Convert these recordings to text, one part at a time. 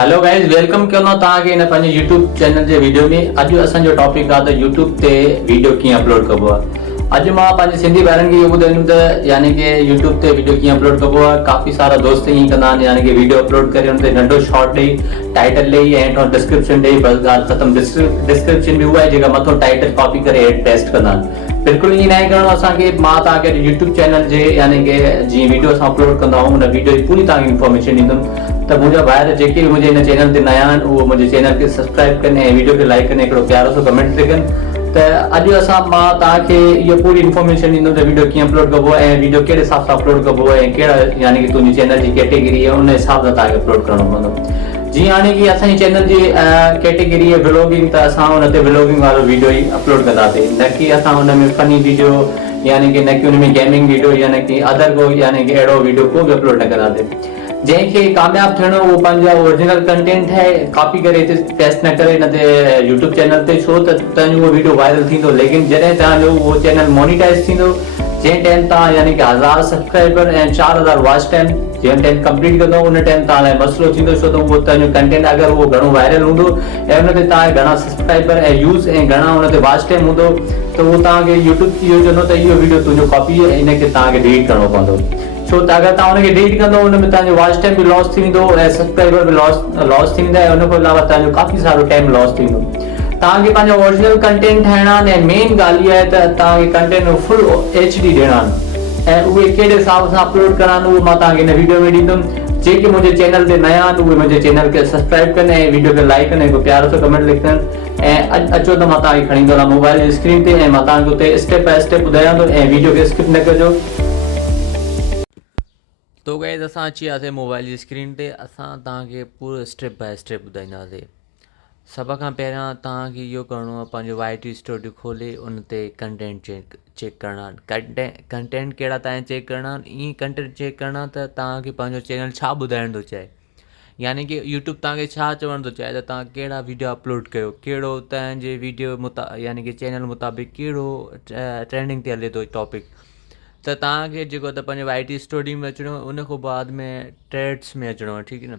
Hello guys, welcome कयो तव्हांखे इन पंहिंजे यूट्यूब चैनल जे वीडियो में। अॼु असांजो टॉपिक आहे त यूट्यूब ते वीडियो कीअं अपलोड कबो आहे। अॼु मां पंहिंजे सिंधी ॿारनि खे इहो ॿुधाईंदुमि त यानी कि यूट्यूब ते वीडियो कीअं अपलोड कबो आहे। काफ़ी सारा दोस्त ईअं कंदा आहिनि, यानी कि वीडियो अपलोड करे हुन ते नंढो शॉर्ट ॾेई, टाइटल ॾेई ऐं हेठां डिस्क्रिप्शन ॾेई, बस ॻाल्हि ख़तमु। डिस्क्रिप्शन बि उहा आहे जेका मथां टाइटल कॉपी करे हेठि पेस्ट कंदा आहिनि। बिल्कुलु ईअं न आहे करिणो असांखे। मां तव्हांखे यूट्यूब चैनल जे यानी कि जीअं वीडियो असां अपलोड कंदा आहियूं उन वीडियो जी पूरी तव्हांखे इंफॉर्मेशन ॾींदुमि। त मुंहिंजा ॿाहिरि जेके बि मुंहिंजे हिन चैनल ते नया आहिनि उहो मुंहिंजे चैनल खे सब्सक्राइब कनि ऐं वीडियो खे लाइक कनि, हिकिड़ो प्यारो सो कमेंट लिखनि। त अॼु मां तव्हांखे इहो पूरी इंफॉर्मेशन ॾींदुमि त वीडियो कीअं अपलोड कबो आहे ऐं वीडियो कहिड़े हिसाब सां अपलोड कबो आहे ऐं कहिड़ा यानी कि तुंहिंजी चैनल जी कैटेगरी आहे उन हिसाब सां तव्हांखे अपलोड करिणो पवंदो। जीअं हाणे कि असांजी चैनल जी कैटेगरी आहे व्लॉगिंग, त असां हुन ते व्लॉगिंग वारो वीडियो ई अपलोड कंदासीं, न कि असां हुन में फनी वीडियो यानी कि न कि हुन में गेमिंग वीडियो यानी कि अदर को यानी कि अहिड़ो वीडियो को बि अपलोड न कंदासीं। जंहिंखे कामयाबु थियणो उहो पंहिंजा ओरिजिनल कंटेंट ठाहे कॉपी करे हिते पेस्ट न करे हिन ते यूट्यूब चैनल ते, छो त तव्हांजो उहो वीडियो वायरल थींदो। लेकिन जॾहिं तव्हांजो उहो चैनल मोनिटाइज़ थींदो, जंहिं टाइम तव्हां यानी कि 1000 सब्सक्राइबर ऐं 4000 वॉच टाइम जंहिं टाइम कंप्लीट कंदो उन टाइम तव्हां लाइ मसइलो थींदो, छो त उहो तव्हांजो कंटेंट अगरि उहो घणो वायरल हूंदो ऐं हुन ते तव्हांखे घणा सब्सक्राइबर ऐं व्यूज़ ऐं घणा हुन ते वॉच टाइम हूंदो, त उहो तव्हांखे यूट्यूब इहो चवंदो त इहो वीडियो तुंहिंजो कॉपी आहे, इनखे तव्हांखे डिलीट करिणो पवंदो। छो त अगरि तव्हां हुनखे डिलीट कंदो उन में तव्हांजो वॉच टाइम बि लॉस थी वेंदो ऐं सब्सक्राइबर बि लॉस थी वेंदा ऐं उन खां अलावा तव्हांजो काफ़ी सारो टाइम लॉस थींदो। तव्हांखे पंहिंजा ओरिजिनल कंटेंट ठाहिणा आहिनि ऐं मेन ॻाल्हि इहा आहे त तव्हांखे कंटेंट में फुल HD ॾियणा आहिनि ऐं उहे कहिड़े हिसाब सां अपलोड करणा आहिनि उहो मां तव्हांखे हिन वीडियो में ॾींदुमि। जेके मुंहिंजे चैनल ते नया आहिनि उहे मुंहिंजे चैनल खे सब्सक्राइब कनि ऐं वीडियो खे लाइक कनि ऐं हिकु प्यारो सो कमेंट लिखनि ऐं अचो त मां तव्हांखे खणी ईंदो आहियां मोबाइल जी स्क्रीन ते ऐं मां तव्हांखे उते स्टेप बाय स्टेप ॿुधायां थो ऐं वीडियो खे स्किप न कजो। तो गाइस, असां अची वियासीं मोबाइल जी स्क्रीन ते। असां तव्हांखे पूरो स्टेप बाय स्टेप ॿुधाईंदासीं। सभ खां पहिरियां तव्हांखे इहो करिणो आहे, पंहिंजो YT स्टूडियो खोले उन ते कंटेंट चेक करणा आहिनि। कंटेंट कहिड़ा तव्हांखे चेक करणा आहिनि, ईअं कंटेंट चेक करणा त तव्हांखे पंहिंजो चैनल छा ॿुधाइण थो चाहे, यानी कि यूट्यूब तव्हांखे छा चवणु थो चाहे त तव्हां कहिड़ा वीडियो अपलोड कयो, कहिड़ो तव्हांजे वीडियो यानी कि चैनल मुताबिक़ कहिड़ो ट्रेंडिंग ते हले थो टॉपिक। त तव्हांखे जेको त पंहिंजो YT स्टूडियो में अचिणो आहे, उन खां बाद में ट्रेड्स में अचिणो आहे, ठीकु आहे न।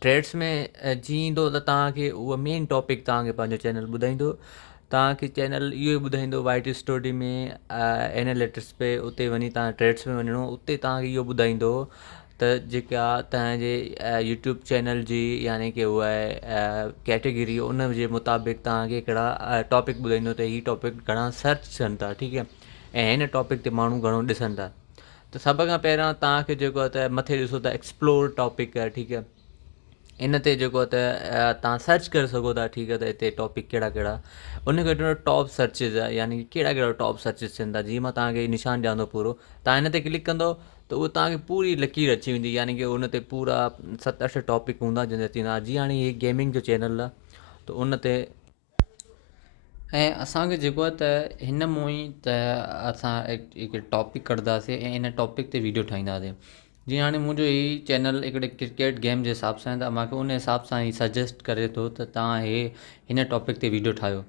ट्रेड्स में जीअं ईंदो त तव्हांखे उहो मेन टॉपिक तव्हांखे पंहिंजो चैनल ॿुधाईंदो। तव्हांखे चैनल इहो ई ॿुधाईंदो YT स्टूडियो में एनालिटिक्स पे, उते वञी तव्हां ट्रेड्स में वञिणो, उते तव्हांखे इहो ॿुधाईंदो त जेका तव्हांजे यूट्यूब चैनल जी यानी कि उहा आहे कैटेगरी, उन जे मुताबिक़ तव्हांखे हिकिड़ा टॉपिक ॿुधाईंदो त हीअ टॉपिक घणा सर्च थियनि था, ठीकु आहे, ऐं हिन टॉपिक ते माण्हू घणो ॾिसनि था। त सभ खां पहिरियां तव्हांखे जेको आहे त मथे ॾिसो त एक्सप्लोर टॉपिक आहे, ठीकु आहे। इन ते जेको आहे त तव्हां सर्च करे सघो था, ठीकु आहे, त हिते टॉपिक कहिड़ा कहिड़ा उनखे वठिणो टॉप सर्चिस आहे, यानी कि कहिड़ा कहिड़ा टॉप सर्चिस थियनि था। जीअं मां तव्हांखे निशान ॾियां थो पूरो, तव्हां हिन ते क्लिक कंदो त उहो तव्हांखे पूरी लकीर अची वेंदी, यानी कि उन ते पूरा 7-8 टॉपिक हूंदा जंहिंजा थींदा। जीअं हाणे इहे गेमिंग जो चैनल आहे त उन ते ऐं असांखे जेको आहे त हिन मूं ई त असां हिकु टॉपिक कढंदासीं ऐं इन टॉपिक ते वीडियो ठाहींदासीं। जीअं हाणे मुंहिंजो हीउ चैनल हिकिड़े क्रिकेट गेम जे हिसाब सां आहे, त मूंखे उन हिसाब सां ई सजेस्ट करे थो त तव्हां हिन टॉपिक ते वीडियो ठाहियो।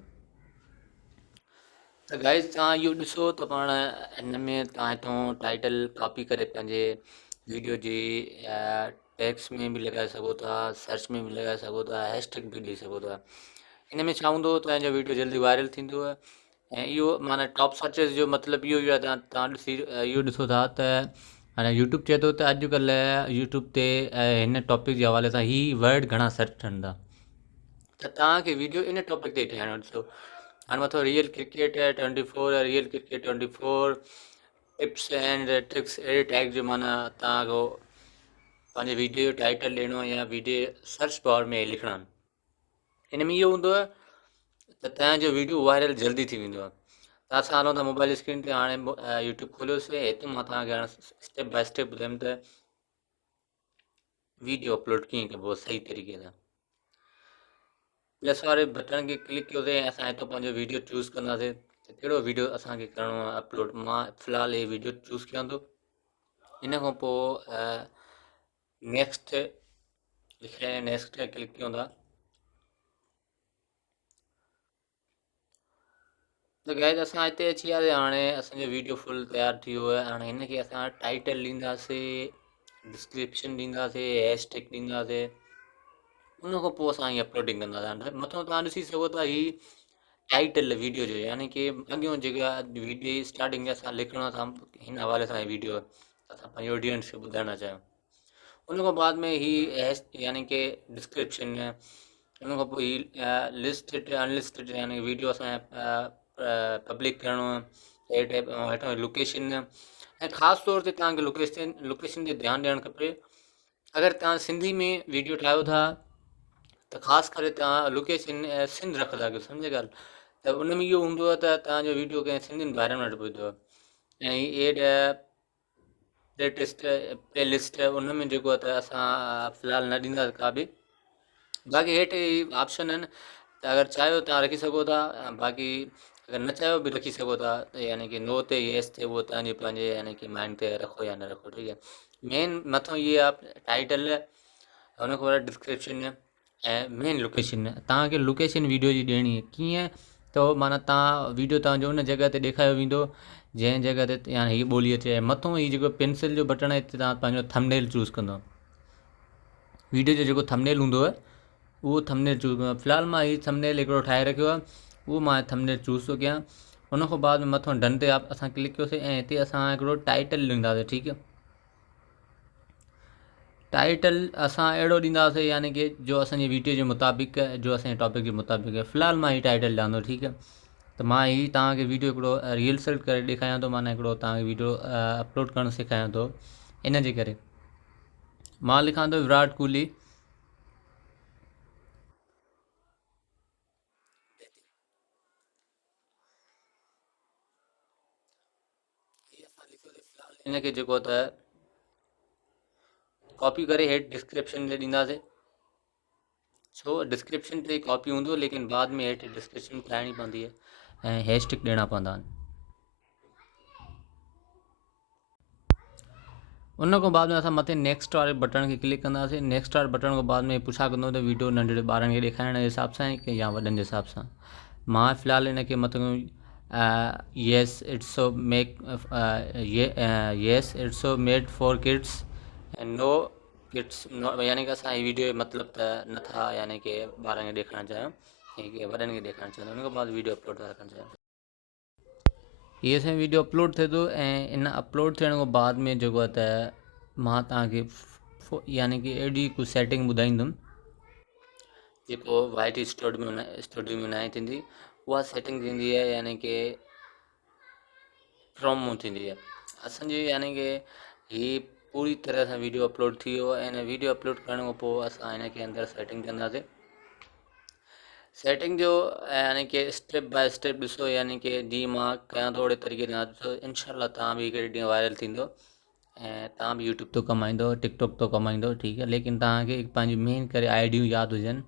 त गाइस, तव्हां इहो ॾिसो त पाण हिन में तव्हां हितां टाइटल कॉपी करे पंहिंजे वीडियो जी टैग्स में बि लॻाए सघो था, सर्च में बि लॻाए सघो था, हैशटैग बि ॾेई सघो था। इन में छा हूंदो, तव्हांजो वीडियो जल्दी वायरल थींदो ऐं इहो माना टॉप सर्चिस जो मतिलबु इहो ई आहे। तव्हां इहो ॾिसो था त हाणे यूट्यूब चए थो त अॼुकल्ह यूट्यूब ते हिन टॉपिक जे हवाले सां ही वर्ड घणा सर्च थियनि था, त तव्हांखे वीडियो इन टॉपिक ते ठाहिणो। ॾिसो हाणे मथां real cricket 24 real cricket 24 tips and tricks, अहिड़े टैग जो माना तव्हांखे पंहिंजे वीडियो जो टाइटल ॾियणो आहे या वीडियो सर्च बार में लिखणा आहिनि। हिन में इहो हूंदो आहे त तव्हांजो वीडियो वायरल जल्दी थी वेंदो आहे। त असां हलूं था मोबाइल स्क्रीन ते, हाणे यूट्यूब खोलियोसीं, हिते मां तव्हांखे हाणे स्टेप बाय स्टेप ॿुधायमि त वीडियो अपलोड कीअं कबो आहे सही तरीक़े सां। प्लस वारे बटन खे क्लिक कयोसीं ऐं असां हितां पंहिंजो वीडियो चूज़ कंदासीं त कहिड़ो वीडियो असांखे करिणो आहे अपलोड। मां फ़िलहालु इहे वीडियो चूज़ कयां थो। इन खां पोइ नेक्स्ट लिखे, नेक्स्ट ते क्लिक कयूं था त गाइस असां हिते अची वियासीं। हाणे असांजो वीडियो फुल तयारु थी वियो आहे। हाणे हिनखे असां टाइटल ॾींदासीं, डिस्क्रिप्शन ॾींदासीं, हैशटैग ॾींदासीं उन खां पोइ असां हीअ अपलोडिंग कंदासीं। मथां तव्हां ॾिसी सघो था ही टाइटल वीडियो जो, यानी कि अॻियों जेका वीडियो स्टार्टिंग में असां लिखणो था हिन हवाले सां वीडियो असां पंहिंजे ऑडियंस खे ॿुधाइणा चाहियूं। उन खां बाद में ही यानी कि डिस्क्रिप्शन, उन खां पोइ ही लिस्टेड अनलिस्टेड यानी वीडियो असां पब्लिक करिणो आहे हे टाइप, ऐं हेठां लोकेशन, ऐं ख़ासि तौर ते तव्हांखे लोकेशन ते ध्यानु ॾियणु खपे। अगरि तव्हां सिंधी में वीडियो ठाहियो था त ख़ासि करे तव्हां लोकेशन सिंध रखंदा कयो, सम्झे ॻाल्हि। त उन में इहो हूंदो आहे त तव्हांजो वीडियो कंहिं सिंधियुनि ॿारनि वटि पहुचंदो आहे। ऐं एड प्लेलिस्ट उन में जेको आहे त असां फ़िलहालु न ॾींदासीं का बि। बाक़ी हेठि ऑप्शन आहिनि, त अगरि चाहियो तव्हां रखी सघो था, बाक़ी अगरि न चाहियो बि रखी सघो था। यानी कि नो ते येस ते उहो तव्हांजे पंहिंजे यानी कि माइंड ते रखो या न रखो, ठीकु आहे। मेन मथां इहे आहे टाइटल, हुन खां पोइ डिस्क्रिप्शन ऐं मेन लोकेशन। तव्हांखे लोकेशन वीडियो जी ॾियणी आहे कीअं, त माना तव्हां वीडियो तव्हांजो उन जॻह ते ॾेखारियो वेंदो जंहिं जॻह ते या हीअ ॿोली अचे। ऐं मथां ही जेको पेंसिल जो बटण आहे हिते तव्हां पंहिंजो थंबनेल चूज़ कंदो, वीडियो जो जेको थंबनेल हूंदो आहे उहो थंबनेल चूज़ कंदो। फ़िलहालु मां हीउ थंबनेल हिकिड़ो ठाहे रखियो आहे, उहो मां थंबनेल चूज़ थो कयां। उन खां बाद में मथां डन ते असां क्लिक कयोसीं ऐं हिते असां हिकिड़ो टाइटल ॾींदासीं, ठीकु आहे। टाइटल असां अहिड़ो ॾींदासीं यानी कि जो असांजी वीडियो जे मुताबिक़, जो असांजे टॉपिक जे मुताबिक़। फ़िलहालु मां हीउ टाइटल ॾियां थो, ठीकु आहे। त मां हीउ तव्हांखे वीडियो हिकिड़ो रिहर्सल करे ॾेखारियां थो, माना हिकिड़ो तव्हांखे वीडियो अपलोड करणु सेखारियां थो। इन जे करे मां लिखां थो विराट कोहली इनखे जेको त कॉपी करे हेठि डिस्क्रिप्शन ते ॾींदासीं। छो डिस्क्रिप्शन ते कॉपी हूंदो, लेकिन बाद में हेठि डिस्क्रिप्शन ठाहिणी पवंदी आहे ऐं हैशटैग ॾियणा पवंदा आहिनि। उन खां बाद में असां मथे नेक्स्ट वारे बटन खे क्लिक कंदासीं। नेक्स्ट वारे बटन खां बाद में पुछा कंदो त वीडियो नंढड़े ॿारनि खे ॾेखारण जे हिसाब सां आहे कि या वॾनि जे हिसाब सां। मां फ़िलहालु हिनखे मथां yes it's make yes it's made for kids and no kids, यानी कि असां हीअ वीडियो जो मतिलबु त नथा यानी कि ॿारनि खे ॾेखारणु चाहियूं, ऐं कि वॾनि खे ॾेखारणु चाहियूं। उन खां बाद वीडियो अपलोड था रखणु चाहियूं। हीअ असांजी वीडियो अपलोड थिए थो, ऐं इन अपलोड थियण खां बाद में जेको आहे त मां तव्हांखे यानी कि अहिड़ी कुझु सेटिंग ॿुधाईंदुमि जेको वाइट स्टूडियो में न थींदी। उहा सेटिंग थींदी आहे यानी कि प्रोमो थींदी आहे असांजी, यानी कि हीअ पूरी तरह सां वीडियो अपलोड थी वियो आहे। ऐं वीडियो अपलोड करण खां पोइ असां हिनखे अंदरि सेटिंग कंदासीं। सेटिंग जो यानी कि स्टेप बाय स्टेप ॾिसो, यानी कि जीअं मां कयां थो ओड़े तरीक़े सां ॾिसो। इनशाला तव्हां बि हिकिड़े ॾींहुं वायरल थींदो ऐं तव्हां बि यूट्यूब तो कमाईंदो, टिकटॉक तो कमाईंदो, ठीकु आहे। लेकिन तव्हांखे पंहिंजी मेन करे आइडियूं यादि हुजनि,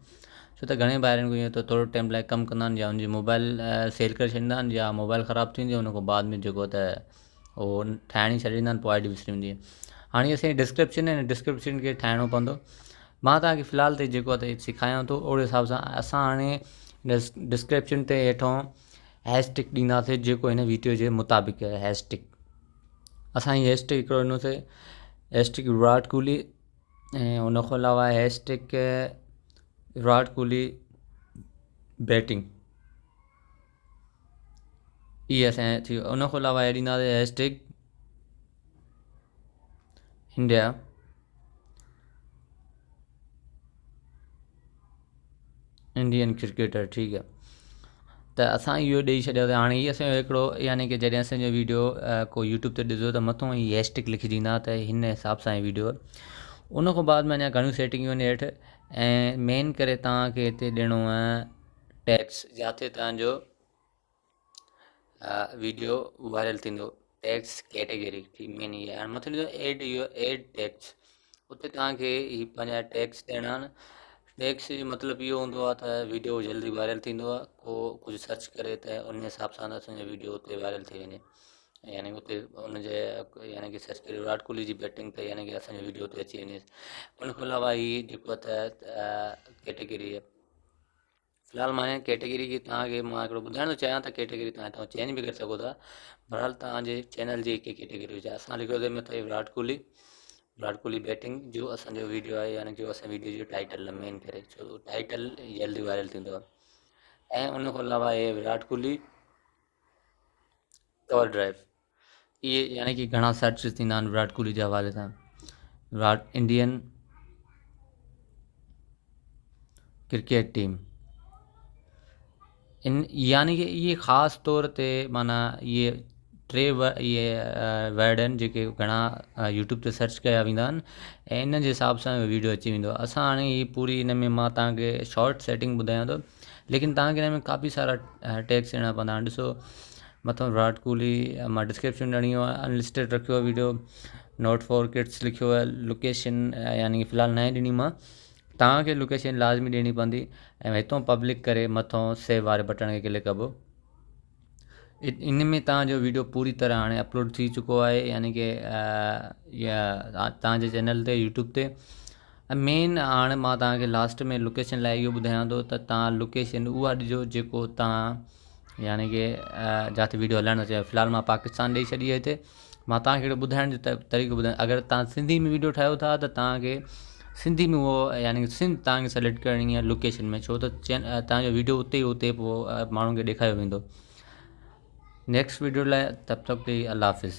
छो त घणे ॿारनि को ईअं त थोरो टाइम लाइ कमु कंदा आहिनि, या हुनजी मोबाइल सेल करे छॾींदा आहिनि, या मोबाइल ख़राबु थींदी आहे, हुन खां बाद में जेको त उहो ठाहिण ई छॾींदा आहिनि, पोइ आइडिया विसरी वेंदी आहे। हाणे असांजी डिस्क्रिप्शन आहे, डिस्क्रिप्शन खे ठाहिणो पवंदो। मां तव्हांखे फ़िलहालु ते जेको आहे त सेखारियां थो, ओड़े हिसाब सां असां हाणे डिस्क्रिप्शन ते हेठों हैशटैग ॾींदासीं जेको हिन वीडियो जे मुताबिक़ आहे। हैशटैग असां हीअ हैशटैग हिकिड़ो ॾिनोसीं, हैशटैग विराट कोहली, ऐं हुन खां अलावा हैशटैग विराट कोहली बैटिंग, इहे असांजे थी वियो। उन खां अलावा हे ॾींदासीं हैशटैग इंडिया इंडियन क्रिकेटर, ठीकु आहे। त असां इहो ॾेई छॾियोसीं। हाणे हीअ असांजो हिकिड़ो यानी कि जॾहिं असांजो वीडियो को यूट्यूब ते ॾिसो त मथां ई हैशटैग लिखी ॾींदा त हिन हिसाब सां वीडियो। उन खां बाद में अञा घणियूं सेटिंगियूं आहिनि हेठि, ऐं मेन करे तव्हांखे हिते ॾियणो आहे टैक्स, जिते तव्हांजो वीडियो वायरल थींदो। टैक्स कैटेगरी मेन इहा आहे। हाणे मथे ॾिसो एड इहो एड टैक्स, उते तव्हांखे ही पंहिंजा टैक्स ॾियणा आहिनि। टैक्स जो मतिलबु इहो हूंदो आहे त वीडियो जल्दी वायरल थींदो आहे। को कुझु सर्च करे त उन हिसाब सां असांजो वीडियो उते वायरल थी वञे, यानी उते उनजे यानी कि सर्च करे विराट कोहली जी बैटिंग ते यानी कि असांजो वीडियो उते अची वञे। उन खां अलावा हीअ जेको त कैटेगरी आहे, फ़िलहालु मां हिन कैटेगरी खे तव्हांखे मां हिकिड़ो ॿुधाइण थो चाहियां त कैटेगरी तव्हां चेंज बि करे सघो था। बहरहाल तव्हांजे चैनल जी हिकु कैटेगरी हुजे। असां लिखियोसीं मथे विराट कोहली विराट कोहली बैटिंग जो असांजो वीडियो आहे, यानी जो असां वीडियो जो टाइटल आहे मेन करे, छो टाइटल जल्दी वायरल थींदो आहे। ऐं उन खां अलावा हे विराट कोहली कवर ड्राइव, इहे यानी कि घणा सर्च थींदा आहिनि विराट कोहली जे हवाले सां। विराट इंडियन क्रिकेट टीम इन, यानी कि इहे ख़ासि तौर ते माना इहे इहे वर्ड आहिनि जेके घणा यूट्यूब ते सर्च कया वेंदा आहिनि, ऐं इन जे हिसाब सां वीडियो अची वेंदो आहे। असां हाणे ही पूरी इन में मां तव्हांखे शॉर्ट सेटिंग ॿुधायां थो, लेकिन तव्हांखे हिन में काफ़ी सारा टैग्स ॾियणा पवंदा आहिनि। ॾिसो मथां विराट कोहली, मां डिस्क्रिप्शन ॾिनी आहे, अनलिस्टेड रखियो आहे वीडियो, नॉट फॉर किड्स लिखियो आहे, लोकेशन यानी कि फ़िलहालु न ॾिनी मां, तव्हांखे लोकेशन लाज़मी ॾियणी पवंदी, ऐं हितां पब्लिक करे मथां सेव वारे बटन खे क्लिक कबो। इन में तव्हांजो वीडियो पूरी तरह हाणे अपलोड थी चुको आहे, यानी कि तव्हांजे चैनल ते यूट्यूब ते। मेन हाणे मां तव्हांखे लास्ट में लोकेशन लाइ इहो ॿुधायां थो त तव्हां लोकेशन उहा ॾिजो जेको तव्हां यानी कि जिते वीडियो हलाइणु चाहियो। फ़िलहालु मां पाकिस्तान ॾेई छॾी आहे हिते। मां तव्हांखे हिकिड़ो ॿुधाइण जो तरीक़ो ॿुधायां, अगरि तव्हां सिंधी में वीडियो ठाहियो था त तव्हांखे सिंधी में उहो यानी कि सिंध तव्हांखे सेलेक्ट करणी आहे लोकेशन में, छो त तव्हांजो वीडियो उते ई उते पोइ माण्हुनि खे ॾेखारियो वेंदो। नेक्स्ट वीडियो लाइ तब तक के अल्लाह हाफ़िज़।